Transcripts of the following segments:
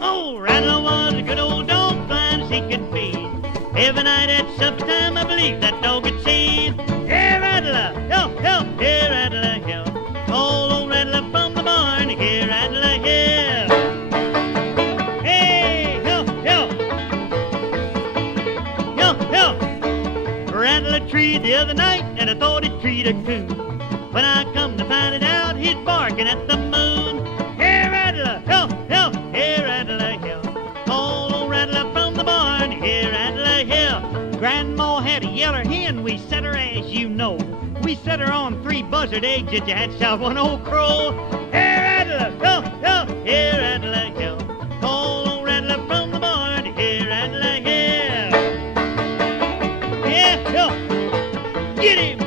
Oh, Rattler was a good old dog, fine as he could be. Every night at supper time, I believe that dog would say, "Hey, Rattler, help, help, hey, Rattler, help. Call old Rattler from the barn, hey, Rattler, help. Hey, help, help, help, help." Rattler treed the other night, and I thought he'd treat a coon. When I come to find it out, he's barking at the moon. "Hey, Rattler, help, help, hey, Rattler, help. Call old Rattler from the barn, hey, Rattler, help." Grandma had a yeller hen, we set her as you know. We set her on 3 buzzard eggs that you hatched out 1 old crow. "Hey, Rattler, help, help, hey, Rattler, help. Call old Rattler from the barn, hey, Rattler, help. Yeah, help. Get him."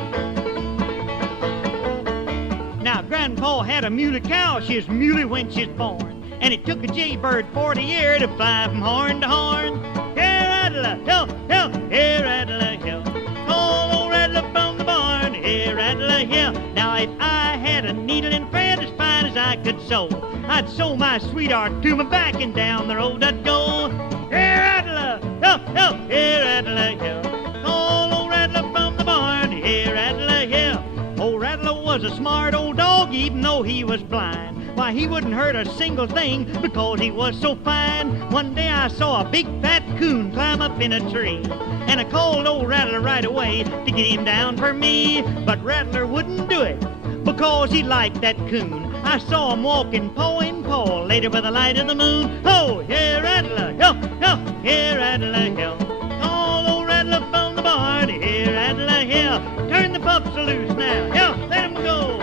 Now, Grandpa had a muley cow, she's muley when she's born. And it took a jaybird 40 years to fly from horn to horn. "Hey, Rattler, help, help, hey, Rattler, help. Call old Rattler from the barn, hey, Rattler, help." Now, if I had a needle and thread as fine as I could sew, I'd sew my sweetheart to my back and down the road I'd go. "Hey, Rattler, help, help, hey, Rattler, help. Call old Rattler from the barn, hey, Rattler, help." Old Rattler was a smart old dog, even though he was blind. Why, he wouldn't hurt a single thing because he was so fine. One day I saw a big fat coon climb up in a tree, and I called old Rattler right away to get him down for me. But Rattler wouldn't do it because he liked that coon. I saw him walking paw in paw later by the light of the moon. "Oh, hey, Rattler, help, help, hey, Rattler, help. Call old Rattler from the barn, hey, Rattler, help. Turn the pups loose now, help, let him go."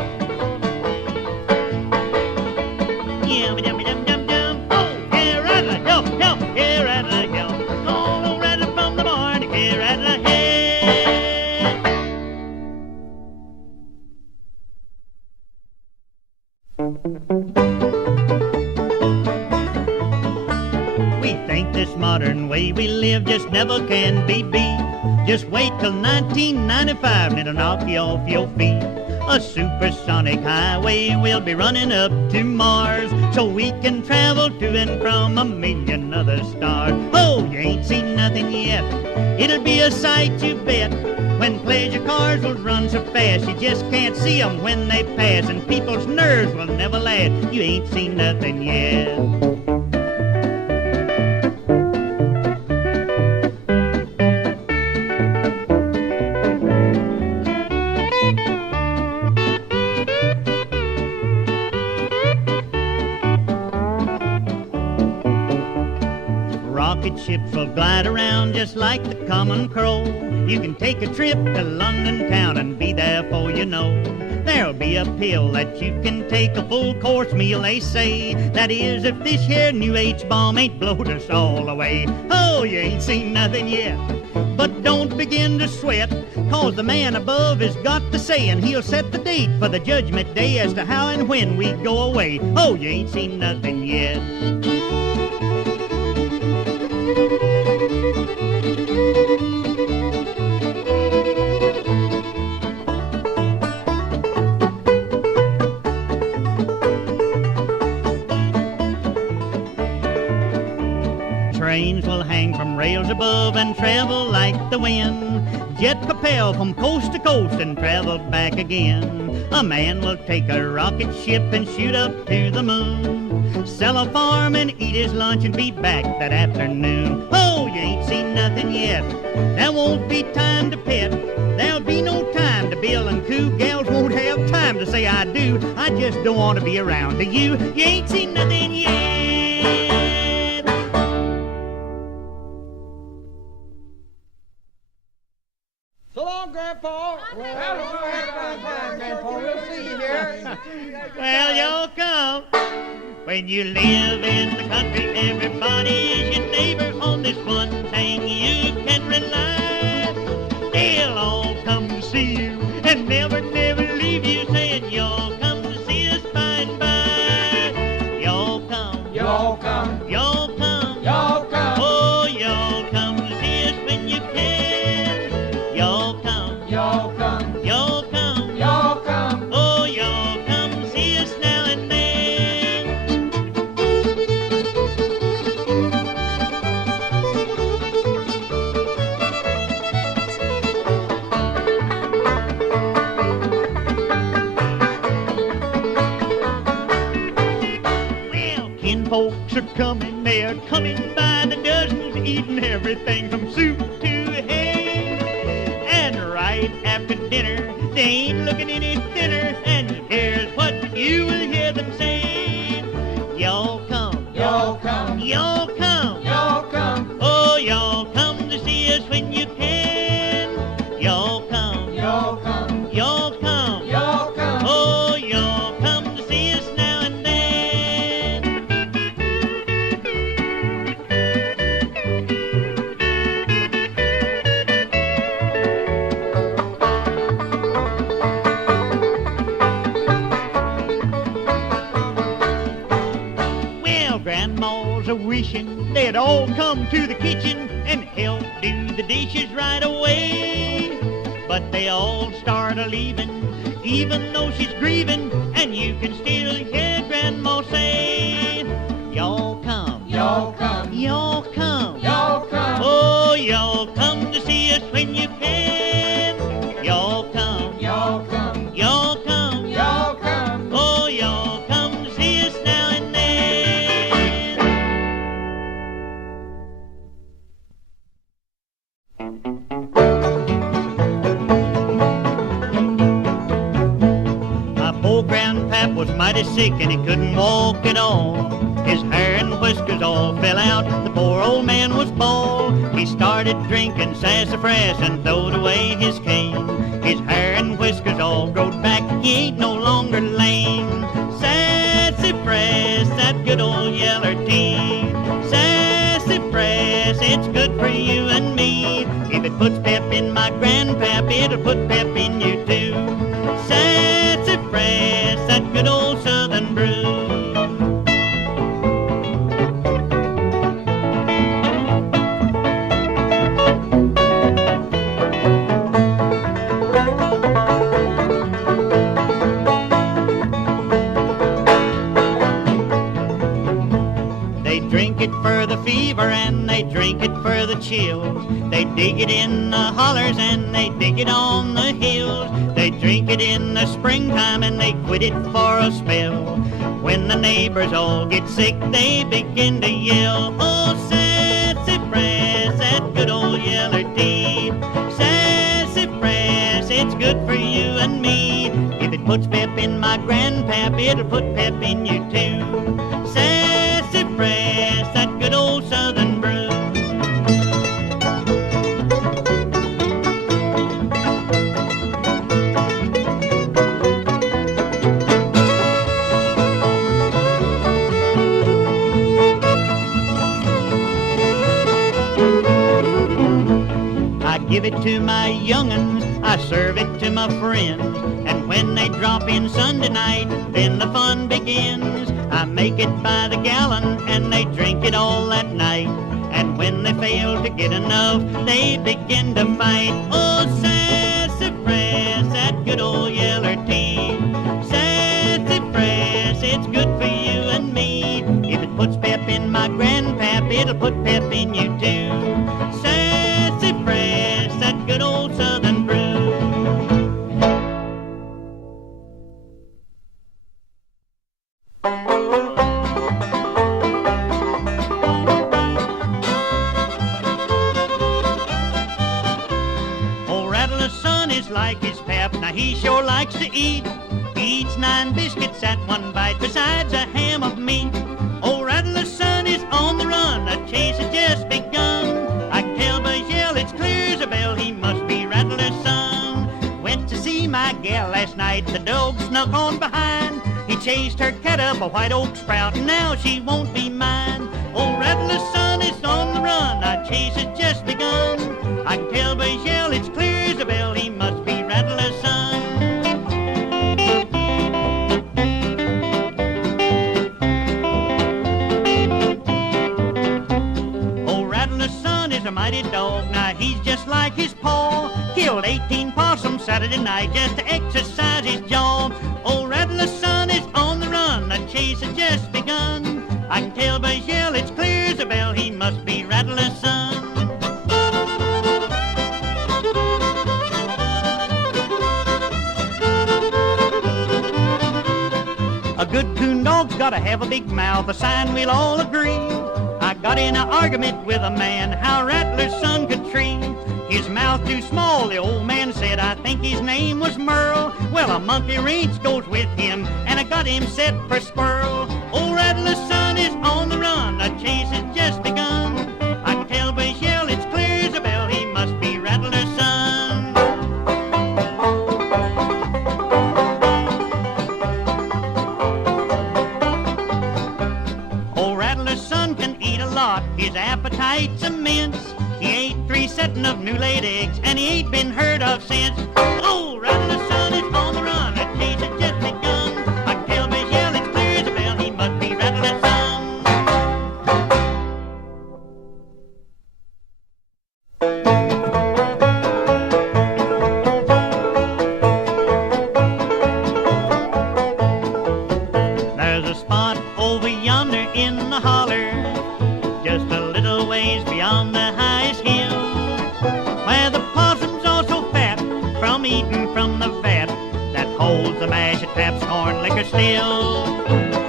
Yum-a-dum-a-dum-dum-dum. "Oh, hey, Rattler, help, help, hey, Rattler, help. Call old Rattler from the barn, hey, Rattler, help." We think this modern way we live just never can be beat. Just wait till 1995 and it'll knock you off your feet. A supersonic highway will be running up to Mars, so we can travel to and from a million other stars. Oh, you ain't seen nothing yet. It'll be a sight, you bet, when pleasure cars will run so fast you just can't see 'em when they pass, and people's nerves will never last. You ain't seen nothing yet. Rocket ships will glide around just like the common crow. You can take a trip to London town and be there for you know. There'll be a pill that you can take, a full course meal they say. That is, if this here new H bomb ain't blowed us all away. Oh, you ain't seen nothing yet. But don't begin to sweat, 'cause the man above has got the say, and he'll set the date for the judgment day as to how and when we go away. Oh, you ain't seen nothing yet. Trains will hang from rails above and travel like the wind. Jet propel from coast to coast and travel back again. A man will take a rocket ship and shoot up to the moon, sell a farm and eat his lunch and be back that afternoon. Oh, you ain't seen nothing yet. There won't be time to pet. There'll be no time to bill and coo. Gals won't have time to say I do. I just don't want to be around to you. You ain't seen nothing yet. So long, Grandpa. Grandpa. We'll see you here. Well, you'll come. When you live in the country, everybody is your neighbor. On this one thing you can rely. They'll all come to see you and never leave you, saying you'll come to see us by and by. You'll come. Y'all come. You'll come. Y'all come. Oh, you'll come to see us when you can. You'll come. Y'all come. You'll come. Y'all come. Oh, you'll come see us now and then. Kinfolks are coming, they are coming by the dozens, eating everything from soup to hay. And right after dinner, they ain't looking any thinner, and here's what you will hear them say. Y'all come, Y'all come, y'all come, y'all come, oh, y'all come to see us when you can. Y'all come, y'all come, y'all come, y'all come. oh, y'all come to see us now and then. Well, grandmas are wishing they'd all come to the kitchen and help do the dishes right away. But they all start a-leaving, even though she's grieving, and you can still hear grandma say, y'all come, Y'all come, y'all come, y'all come, oh, y'all come to see us when you can. Y'all come, y'all come, y'all come, y'all come. oh, y'all come to see us now and then. My poor grandpap was mighty sick and he couldn't walk at all. His hair and whiskers all fell out, the poor old man was bald. He started drinking Sass-A-Frass and throwed away his cane. His hair and whiskers all growed back, he ain't no longer lame. Sass-A-Frass, that good old yeller tea. Sass-A-Frass, it's good for you and me. If it puts pep in my grandpap, it'll put pep in you too. Sass-A-Frass, that good old southern brew. They drink it for the fever and they drink it for the chills. They dig it in the hollers and they dig it on the hills. They drink it in the springtime and they quit it for a spell. When the neighbors all get sick, they begin to yell, oh, Sass-A-Frass, that good old yeller tea. Sass-A-Frass, it's good for you and me. If it puts pep in my grandpap, it'll put pep in you too. Sass-A-Frass, that good old southern brew. I give it to my young'uns, I serve it to my friends, and when they drop in Sunday night, then the fun begins. I make it by the gallon, and they drink it all that night, and when they fail to get enough, they begin to fight. Oh, Sass-A-Frass, that good old yeller tea. Sass-A-Frass, it's good for you and me. If it puts pep in my grandpap, it'll put pep in you too. Sass-A-Frass, that good old southern brew. Old Rattler's son is like his pap, now he sure likes to eat. He eats 9 biscuits at one bite, besides a ham of meat. Old Rattler's son is on the run, a chase has just begun. I can tell by his yell, it's clear as a bell, he must be Rattler's son. Went to see my gal last night, the dog snuck on behind. He chased her cat up a white oak sprout, and now she won't be mine. Old Rattler's son is on the run, our chase has just begun. I can tell by his yell, it's clear as a bell, he must be Rattler's son. Old Rattler's son is a mighty dog, now he's just like his paw. Killed 18 possums Saturday night just to exercise his jaw. Old Rattler's son is on the run, the chase has just begun. I can tell by his yell, it's clear as a bell, he must be Rattler's son. A good coon dog dog's gotta have a big mouth, a sign we'll all agree. I got in an argument with a man, how Rattler's son could tree. His mouth too small, the old man said, I think his name was Merle. Well, a monkey wrench goes with him, and I got him set for squirrel. Old Rattler's son is on the run, the chase has just begun. I can tell by his yell, it's clear as a bell, he must be Rattler's son. Old Rattler's son can eat a lot, his appetite's immense. He ate 3 setting of new-laid eggs, and he ain't been heard of since. Oh, Rattler's son is on the run, the chase has just begun. I can tell by his yell, it's clear as a bell, he must be Rattler's son. There's a spot over yonder in the holler, just a little ways beyond the highest hill, where the possum's are so fat from eating from the vat that holds the mash at Pap's Corn Liquor still.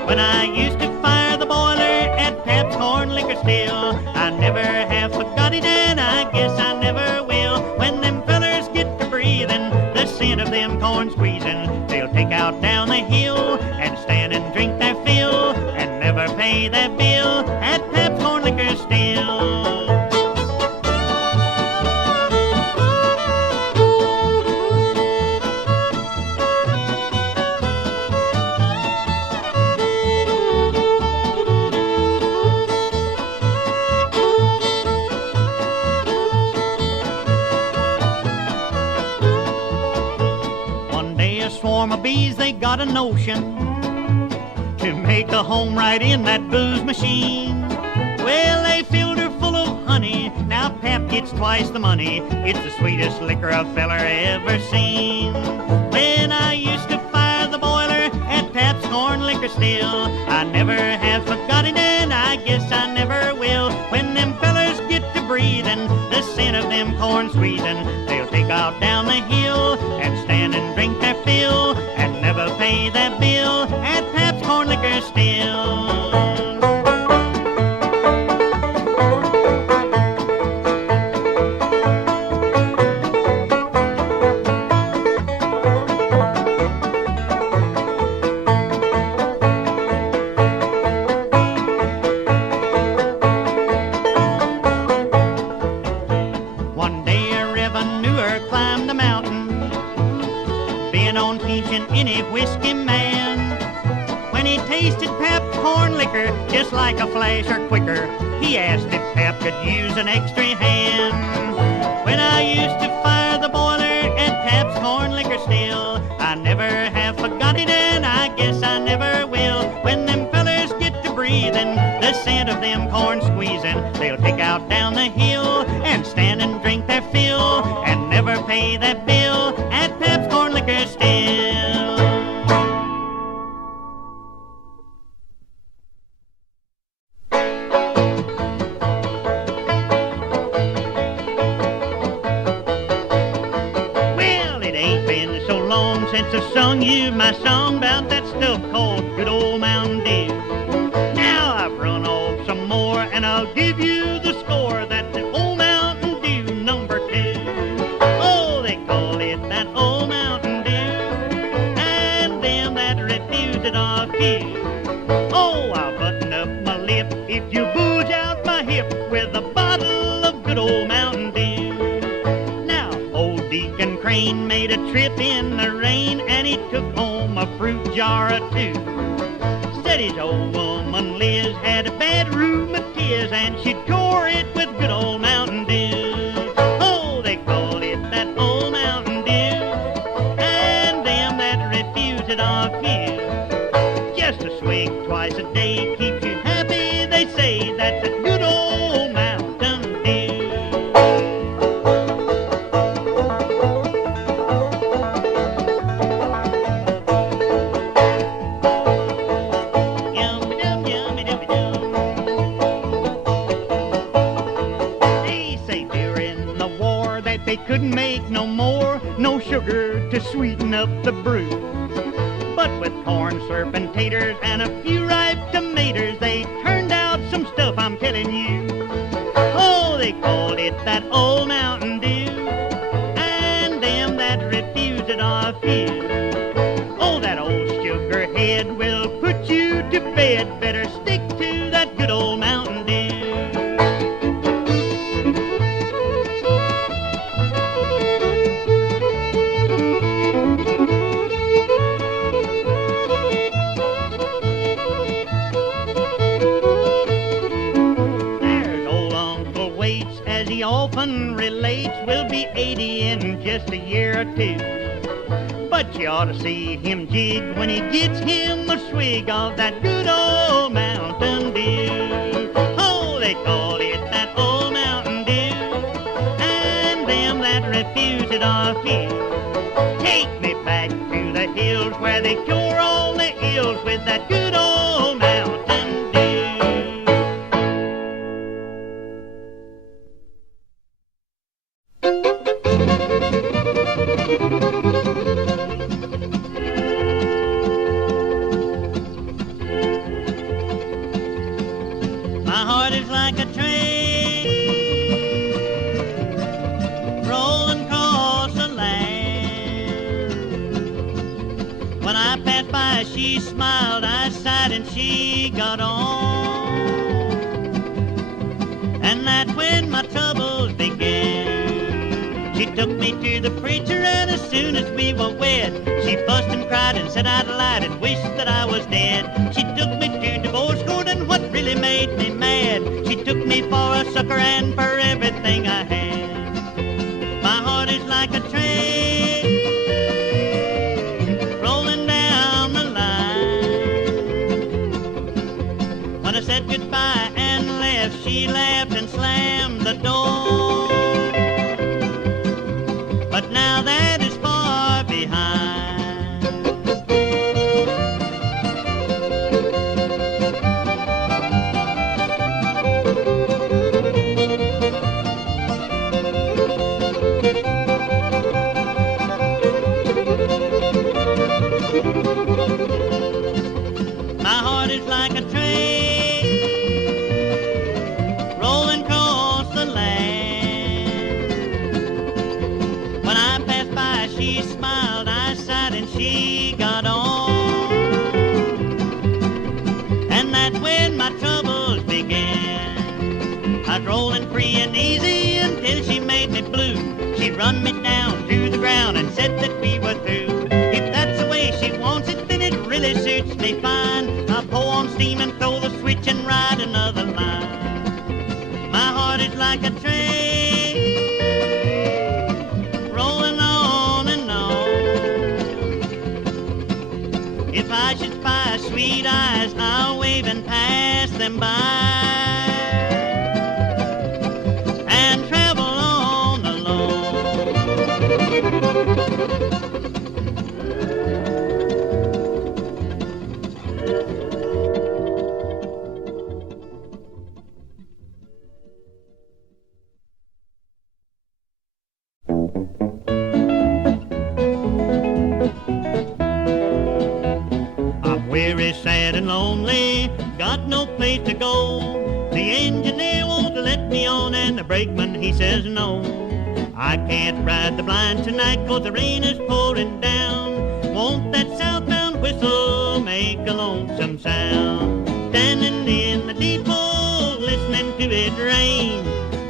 When I used to fire the boiler at Pap's Corn Liquor still, I never have forgot it, and I guess I never will. When them fellers get to breathing the scent of them corn squeezing, they'll take out down the hill and stand and drink their fill and never pay their bill at Pap's Corn Liquor still. One day a swarm of bees, they got a notion to make a home right in that booze machine. Well, they filled her full of honey, now Pap gets twice the money. It's the sweetest liquor a feller ever seen. When I used to fire the boiler at Pap's Corn Liquor still, I never have forgot it, and I guess I never will. When them fellers get to breathing the scent of them corn squeezing, they'll take out down the hill and stand and drink their fill and never pay their bill at Pap's Corn Liquor still. One day a revenuer climbed the mountain, been on teaching any whiskey man. When he tasted Pap's Corn Liquor, just like a flash or quicker, he asked if Pap could use an extra hand. When I used to fire the boiler at Pap's Corn Liquor still, I never have forgot it, and I guess I never will. When them fellers get to breathing the scent of them corn squeezing, they'll take out down the hill and stand and drink their fill and never pay their bill at Pap's Corn Liquor still. Well, it ain't been so long since I sung you my song about that stuff called good old Mountain Dew. Now I've run off some more, and I'll give you the score. That's an old Mountain Dew #2. Oh, they call it that old Mountain Dew, and them that refuse it are few. Oh, I'll button up my lip if you bulge out my hip with a bottle of good old Mountain Dew. Now, old Deacon Crane made a trip in the rain, and he took home a fruit jar or 2. Said his old woman Liz had a bad rheumatiz, and she tore it with good old Mountain Dew. Oh, they call it that old Mountain Dew, and them that refuse it are few. Just a swig twice a day keeps you happy, they say. That's a good old Mountain Dew. They couldn't make no more, no sugar to sweeten up the brew. But with corn, syrup, and taters and a few ripe tomatoes, they turned out some stuff, I'm telling you. Oh, they called it that old Mountain Dew, and them that refused it are few. Oh, that old sugarhead will put you to bed. Better stick to that good old Mountain Dew. There's old Uncle Waits, as he often relates, will be 80 in just a year or two. But you ought to see him jig when he gets him a swig of that good old Mountain Dew. Oh, they call it that old Mountain Dew, and them that refuse it are few. Take me back to the hills where they cure all the ills with that good old Mountain Dew. My heart is like a train rolling across the land. When I passed by, she smiled, I sighed, and she got on. And that's when my troubles began. She took me to the preacher, and as soon as we were wed, she fussed and cried and said I'd lied and wished that I was dead. She took me to divorce court, and what really made me mad, she took me for a sucker and for everything I had. My heart is like a train rolling down the line. When I said goodbye and left, she laughed and slammed the door. But now that is far behind. My heart is like a train rolling across the land. When I passed by, she smiled, I sighed, and she got on. And that's when my troubles began. I was rolling free and easy until she made me blue. She run me down to the ground and said that we were through. If that's the way she wants it, then it really suits me fine. I'll pour on steam and throw the switch and ride another line. My heart is like a train rolling on and on. If I should spy sweet eyes, I'll wave and pass them by and travel on alone. I'm weary, sad, and lonely, got no place to go. The engineer won't let me on, and the brakeman, he says no. I can't ride the blind tonight, 'cause the rain is pouring down. Won't that southbound whistle make a lonesome sound? Standing in the depot, listening to it rain,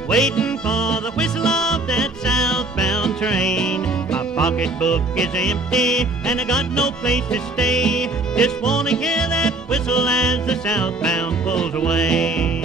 waiting for the whistle of that southbound train. My pocketbook is empty, and I got no place to stay. Just want to hear that whistle as the southbound pulls away.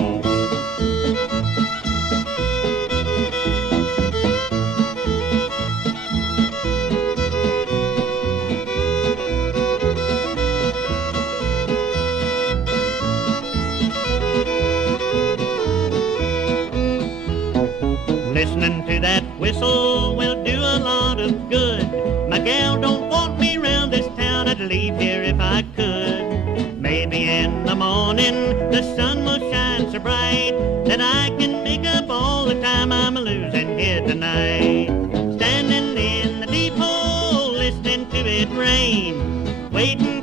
Listening to that whistle will do a lot of good. My gal don't want me round this town, I'd leave here if I could. Maybe in the morning the sun will shine so bright that I can make up all the time I'm losing here tonight. Standing in the depot, listening to it rain, waiting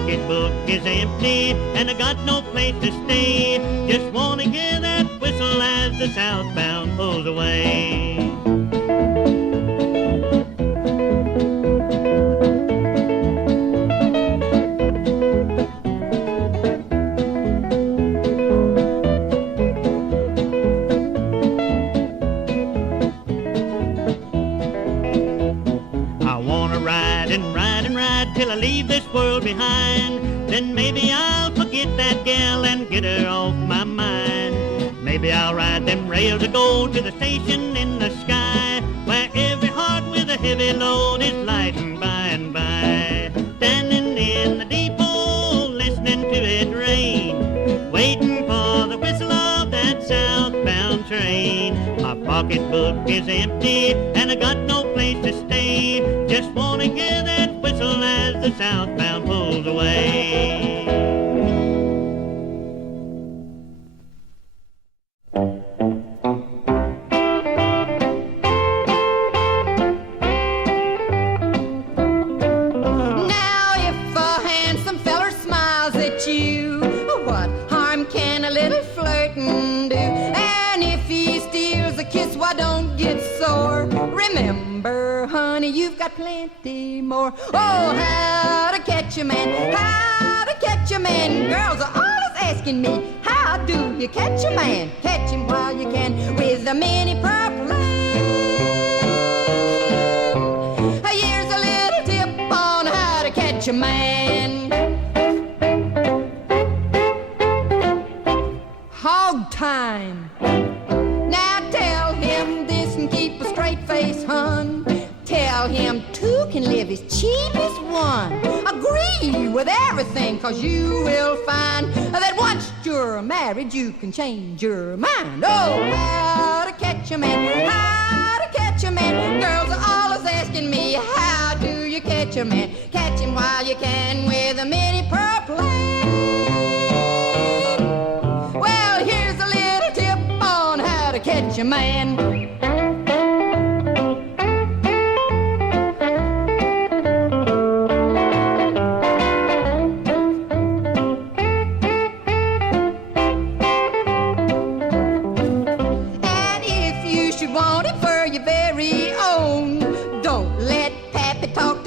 pocketbook is empty and I got no place to stay. Just wanna hear that whistle as the southbound pulls away. Till I leave this world behind, then maybe I'll forget that gal and get her off my mind. Maybe I'll ride them rails to go to the station in the sky, where every heart with a heavy load is lighting by and by. Standing in the depot, listening to it rain, waiting for the whistle of that southbound train. My pocketbook is empty and I got no place to stay. Just wanna hear that whistle as the southbound pulls away. Now if a handsome feller smiles at you, what harm can a little flirting do? And if he steals a kiss, why don't get sore? Remember, honey, you've got plenty more. Oh, how to catch a man, how to catch a man. Girls are always asking me, how do you catch a man? Catch him while you can with a mini purple line. Here's a little tip on how to catch a man. Hog time. Now tell him this and keep a straight face, hun. Tell him two can live as cheap as one. Agree with everything, cause you will find that once you're married you can change your mind. Oh, how to catch a man, how to catch a man. Girls are always asking me, how do you catch a man? Catch him while you can with a mini purple line. Well, here's a little tip on how to catch a man.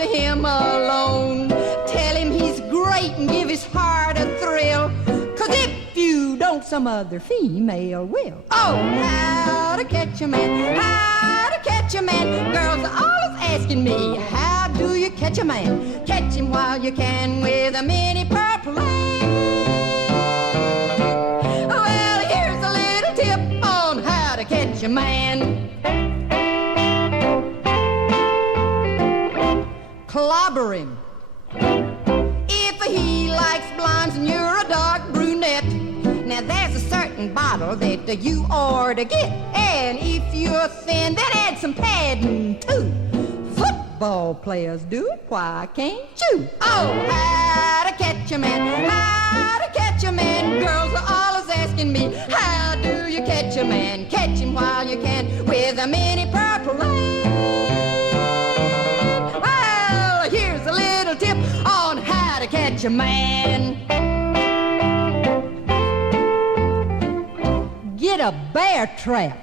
Him alone. Tell him he's great and give his heart a thrill. Cause if you don't, some other female will. Oh, how to catch a man, how to catch a man. Girls are always asking me, how do you catch a man? Catch him while you can with a mini purple line. Well, here's a little tip on how to catch a man. Clobber him. If he likes blondes and you're a dark brunette, now there's a certain bottle that you ought to get. And if you're thin, then add some padding too. Football players do it, why can't you? Oh, how to catch a man, how to catch a man. Girls are always asking me, how do you catch a man? Catch him while you can with a mini purple line. Here's a little tip on how to catch a man. Get a bear trap.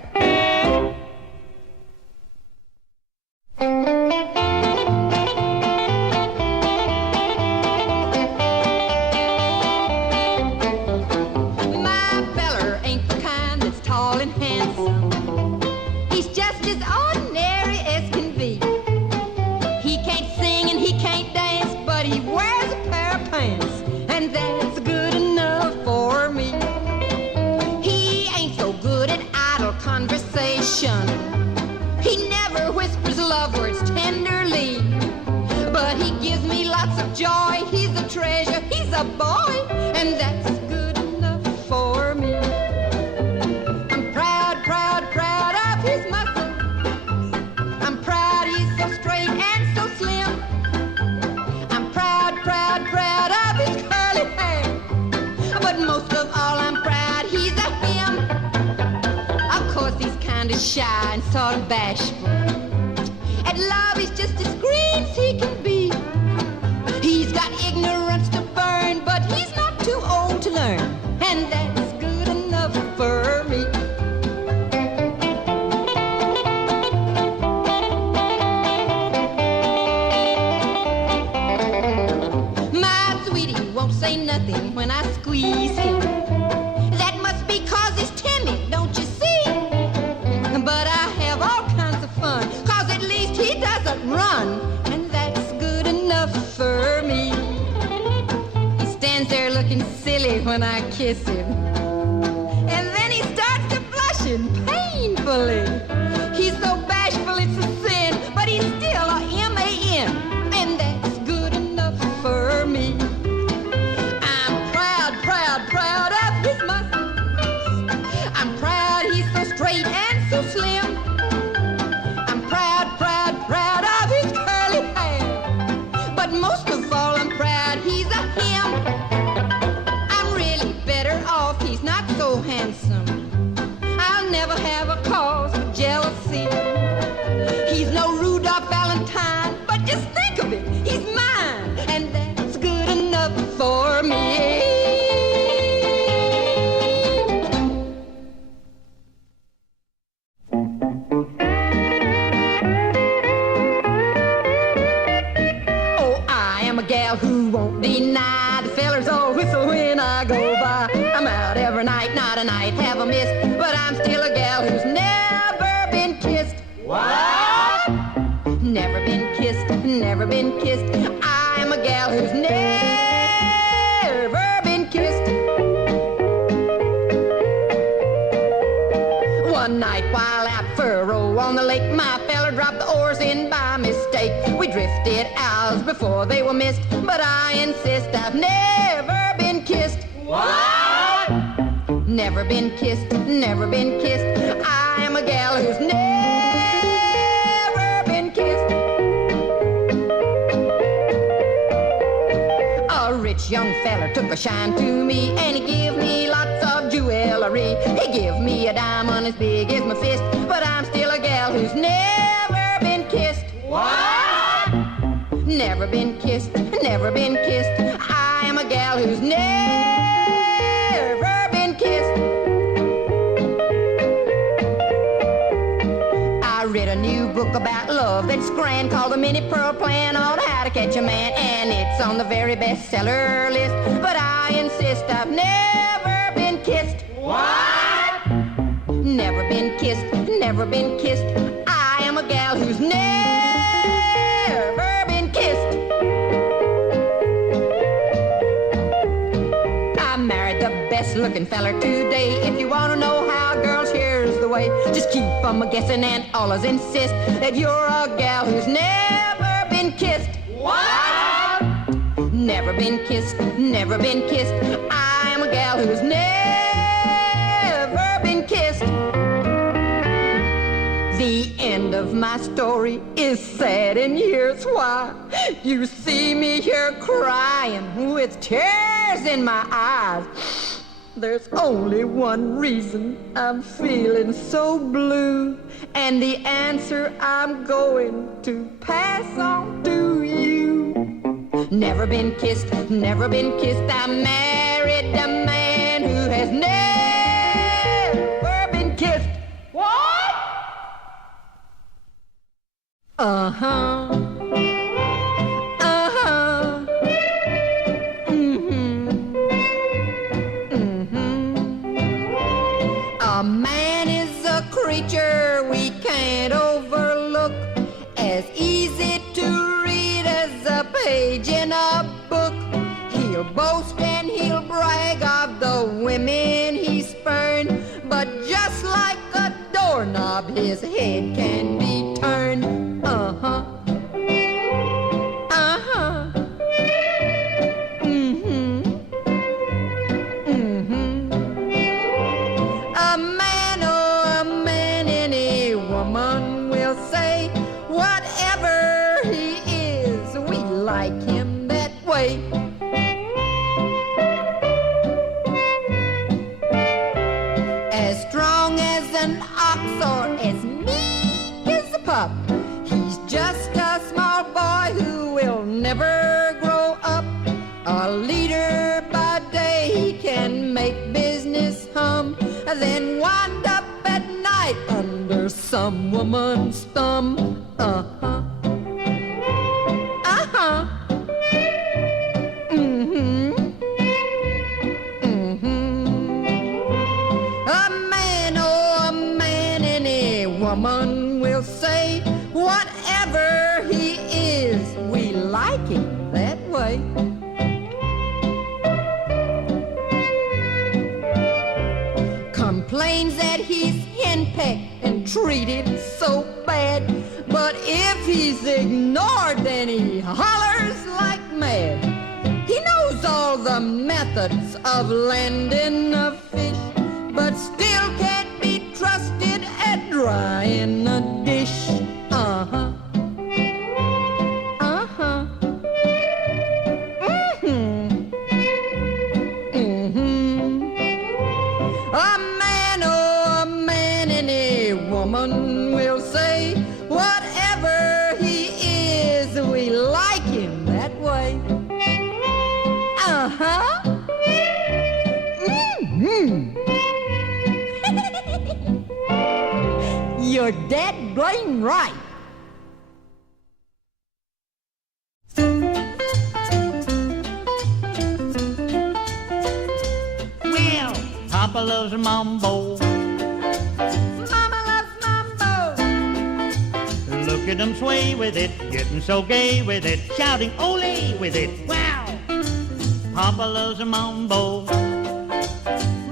My feller ain't the kind that's tall and handsome. He's just as ordinary as can be. He can't sing and he can't dance, but he wears a pair of pants, and that's good enough for me. He ain't so good at idle conversation. He never whispers love words tenderly, but he gives me lots of joy. He's a treasure, he's a boy, and that's good enough for me. I'm proud, proud, proud of his muscles. I'm proud he's so straight and so slim. I'm proud, proud, proud of his curly hair, but most of all I'm proud he's a him. Of course he's kind of shy and sort of bashful. At love he's just as green as he can be. He's got ignorance to burn. nothing when I squeeze him. That must be 'cause he's timid, don't you see? But I have all kinds of fun, 'cause at least he doesn't run, and that's good enough for me. He stands there looking silly when I kiss him, and then he starts to blushing painfully. He's so bashful it's a sin, but he's still a M-A-N, and that's good enough for me. I'm proud, proud, proud of his mustache. I'm proud he's so straight and so slim. I'm proud, proud, proud of his curly hair. But most of all, I'm proud he's a him. I'm really better off he's not so handsome. I'll never have a cause for jealousy. He's no Rudolph Valentine, but just think of it, he's mine, and that's good enough for me. Oh, I am a gal who won't deny the fellers all whistle when I go by. I'm out every night, not a night have I missed, but I'm still a gal who's never been kissed. What? Never been kissed, never been kissed. I'm a gal who's never been kissed. One night while out for a row on the lake, my feller dropped the oars in by mistake. We drifted hours before they were missed, but I insist I've never been kissed. What? Never been kissed, never been kissed. I am a gal who's never been kissed. A rich young feller took a shine to me, and he give me lots of jewelry. He give me a diamond as big as my fist, but I'm still a gal who's never been kissed. What? Never been kissed, never been kissed. I am a gal who's never been kissed. I read a new book about love that's grand, called The Minnie Pearl Plan on How to Catch a Man, and it's on the very bestseller list, but I insist I've never been kissed. What? Never been kissed, never been kissed. I am a gal who's never been kissed. I married the best looking feller today. If you want to know how girls, here's the way. Just keep on guessing and always insist that you're a gal who's never been kissed. What? Never been kissed, never been kissed. I'm a gal who's never been kissed. The end of my story is sad, and here's why. You see me here crying with tears in my eyes. There's only one reason I'm feeling so blue, and the answer I'm going to pass on to you. Never been kissed, never been kissed. I married a man who has never been kissed. What? Uh-huh. Uh-huh. Mm-hmm. Mm-hmm. A man is a creature we can't overlook, as easy to read as a page in a book. He'll boast and he'll brag of the women he spurned, but just like a doorknob, his head can be turned. Uh-huh. Uh-huh. Mm-hmm. Mm-hmm. A man, oh, a man, any woman will say, whatever he is, we like him that way. As strong as an ox or as meek as a pup, he's just a small boy who will never grow up. A leader by day, he can make business hum, then wind up at night under some woman's thumb. Uh-huh. Uh-huh. Mm-hmm. woman will say, whatever he is, we like him that way. Complains that he's henpecked and treated so bad, but if he's ignored, then he hollers like mad. He knows all the methods of landing a fish, but still can't be trusted at drying a dish. Uh-huh. Uh-huh. Mm-hmm. Mm-hmm. A man, oh, a man, any woman will say, whatever he is, we like him that way. Uh-huh. Mm-hmm. You're dead blame right. Well, Papa loves Mambo. Mama loves Mambo. Look at them sway with it, getting so gay with it, shouting ole with it. Wow! Papa loves Mambo.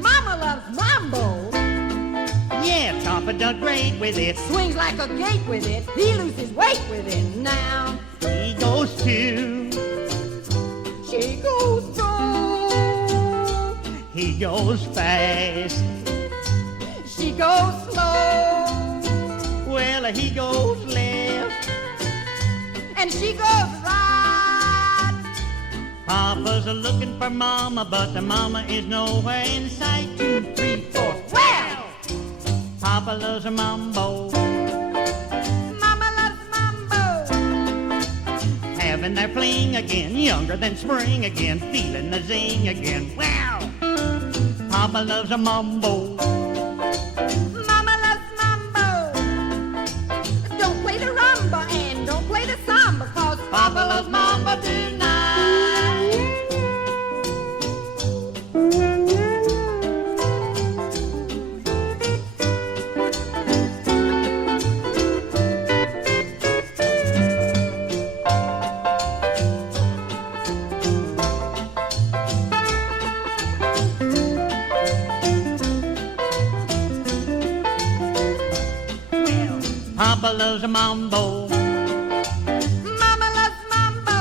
Mama loves Mambo. Yeah, Papa does great with it. Swings like a gate with it. He loses weight with it now. He goes too. She goes slow. He goes fast. She goes slow. Well, he goes left. And she goes right. Papa's looking for Mama, but the Mama is nowhere in sight. 2, 3, 4. Well, Papa loves a Mambo. Mama loves Mambo. Having their fling again, younger than spring again, feeling the zing again. Wow! Papa loves a Mambo. Mama loves Mambo. Don't play the rumba and don't play the samba, cause Papa loves Mambo tonight. Papa loves a Mambo. Mama loves Mambo.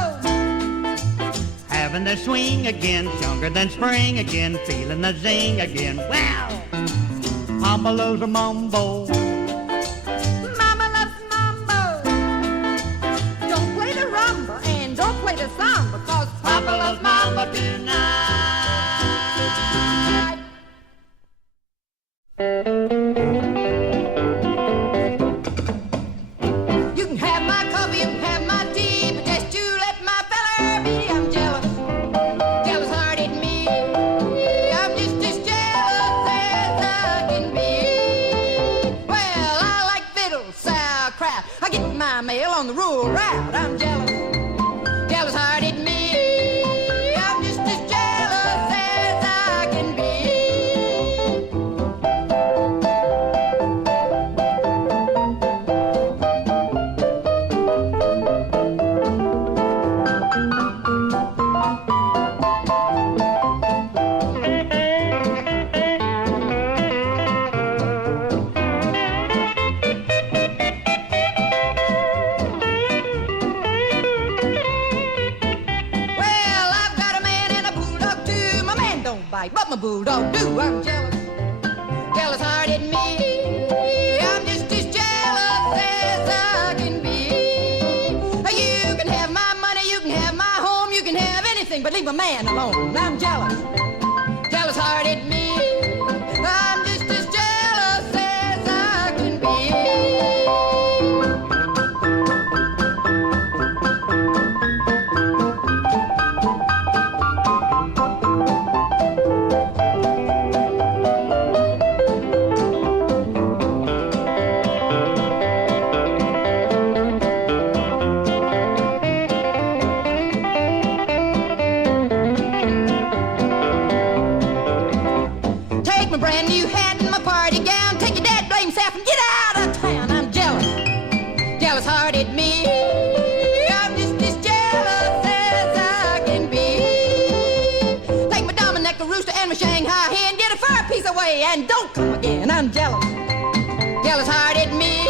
Having their swing again, younger than spring again, feeling the zing again. Wow! Papa loves a Mambo. Mama loves Mambo. Don't play the rumba and don't play the samba, cause Papa loves Mambo tonight. You can have my coffee, you can have my tea, but just you let my fella be. I'm jealous, jealous-hearted me. I'm just as jealous as I can be. Well, I like fiddle, sauerkraut. I get my mail on the rural route. I'm jealous, jealous-hearted me. I'm just as jealous as I can be. Well, I've got a man and a bulldog too. My man don't bite, but my bulldog do. I'm jealous, jealous-hearted me. I'm just as jealous as I can be. You can have my money, you can have my home, you can have anything, but leave my man alone. I'm jealous, jealous-hearted me. I'm just as jealous as I can be. Take my brand new hat and my party gown. Take your dad blame self and get out of town. and my Shanghai hen. Get a fur piece away and don't come again. I'm jealous, jealous-hearted me.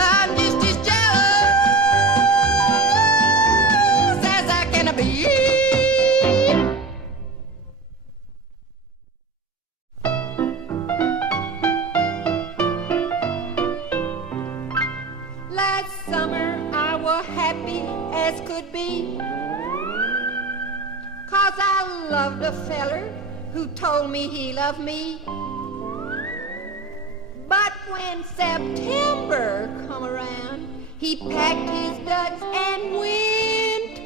I'm just as jealous as I can be. Last summer I was happy as could be, 'cause I loved a feller who told me he loved me. But when September come around, he packed his duds and went.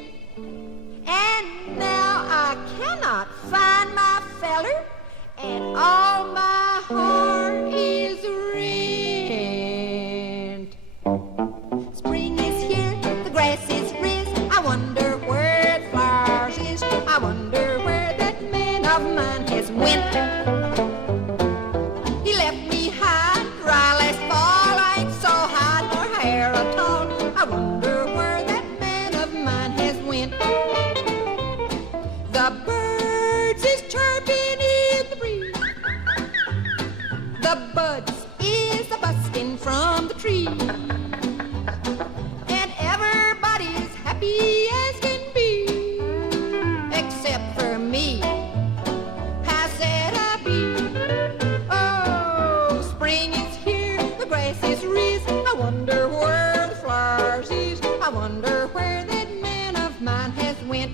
And now I cannot find my feller, and all my heart is rent. Spring is here, the grass is riz. I wonder where the flowers is. I wonder where that man of mine has went. He left me high, dry last fall. I ain't so high nor hair at all. I wonder where that man of mine has went. The birds is chirping in the breeze. The buds is a-busting from the tree. And everybody's happy as can be, except for me. How sad I be. Oh, spring is here, the grass is riz. I wonder where the flowers is. I wonder where that man of mine has went.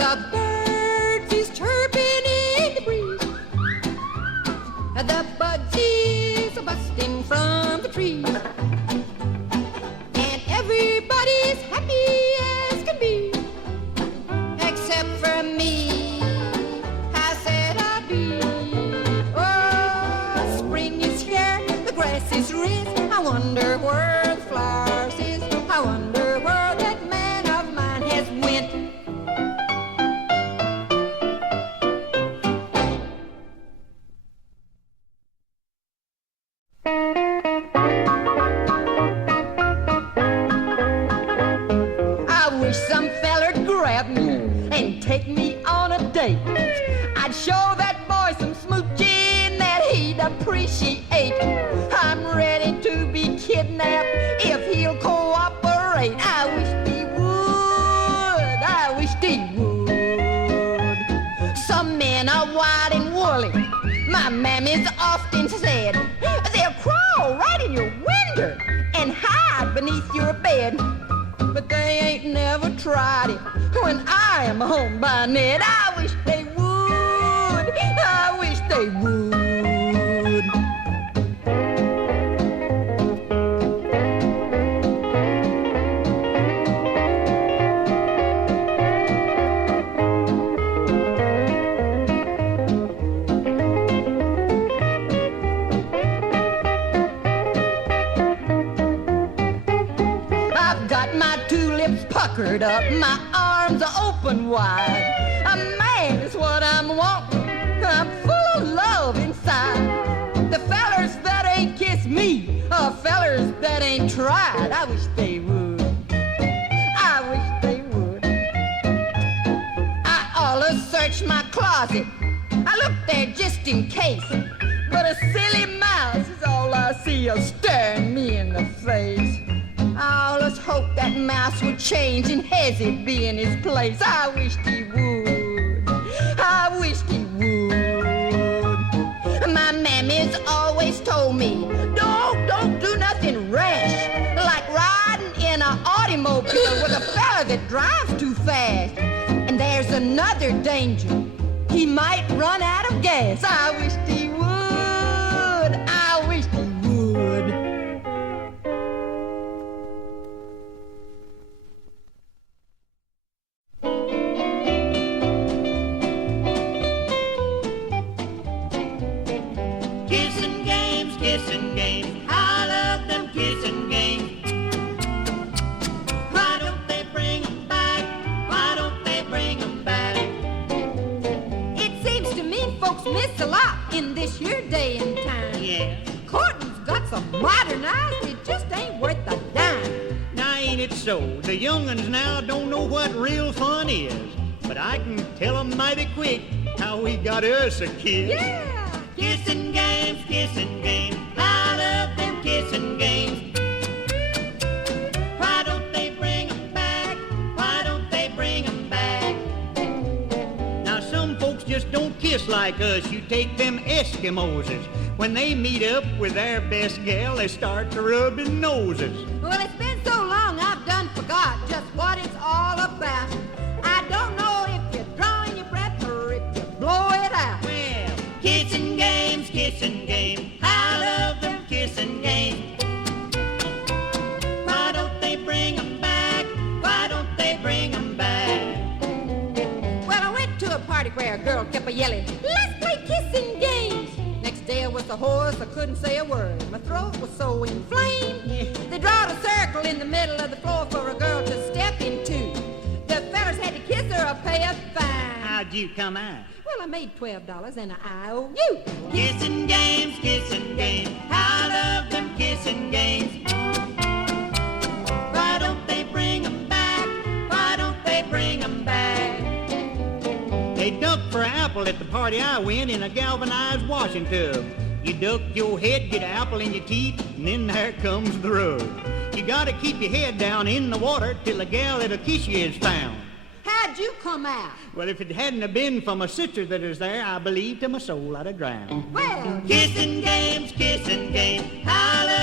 The birds is chirping in the breeze. The buds is a-busting from the trees. And everybody's happy as can be, except for me. How sad I be. Oh, spring is here, the grass is riz. I wonder where the flowers is. I wonder where that man of mine has went. I wish some feller'd grab me and take me on a date. I'd show that boy some smooching that he'd appreciate. I'm ready to be kidnapped if he'll cooperate. I wish he would. I wish he would. Some men are wild and woolly. My mammy's often said they'll crawl right in your window and hide beneath your bed. But they ain't never tried it when I am home by night. I wish they would. I wish they would. I've got my two lips puckered up, my arms are open wide. A man is what I'm wanting. I'm full of love inside. The fellers that ain't kissed me are fellers that ain't tried. I wish they would. I wish they would. I allers search my closet. I look there just in case. But a silly mouse is all I see, staring me in the face. I always hope that mouse would change and Hezzy be in his place. I wish he would. I wish he would. My mammy's always told me, don't do nothing rash, like riding in an automobile with a fella that drives too fast. And there's another danger. He might run out of gas. I wish he would. I wish he would. Kissin' games, I love them kissin' games. missed a lot in this here day and time. Yeah. Courting's got so modernized, it just ain't worth a dime. Now ain't it so? The young'uns now don't know what real fun is. But I can tell 'em mighty quick how we got us a kid. Yeah. Kissin' games, kissin' games. I love them kissin' games. Why don't they bring 'em back? Why don't they bring 'em back? Now some folks just don't kiss like us. You take them Eskimoses. When they meet up with their best gal, they start to rub his noses. Well, it's been so long I've done forgot just what it's all about. I don't know if you're drawing your breath or if you blow it out. Well, kissin' games, kissin' games. I love them kissin' games. Why don't they bring 'em back? Why don't they bring 'em back? Well, I went to a party where a girl kept a-yelling, "Let's play kissing games." Next day I was the horse, I couldn't say a word. My throat was so inflamed. They drawed a circle in the middle of the floor for a girl to step into. The fellas had to kiss her or pay a fine. How'd you come out? Well, I made $12 and an IOU. Kissin' games, kissin' games. I love them kissin' games. Why don't they bring 'em back? Why don't they bring 'em back? They ducked for an apple at the party I went in a galvanized washing tub. You duck your head, get an apple in your teeth, and then there comes the rub. You gotta keep your head down in the water till a gal that'll kiss you is found. How'd you come out? Well, if it hadn't have been for my sister that is there, I believe to my soul I'd have drowned. Well, Kissin' games, I love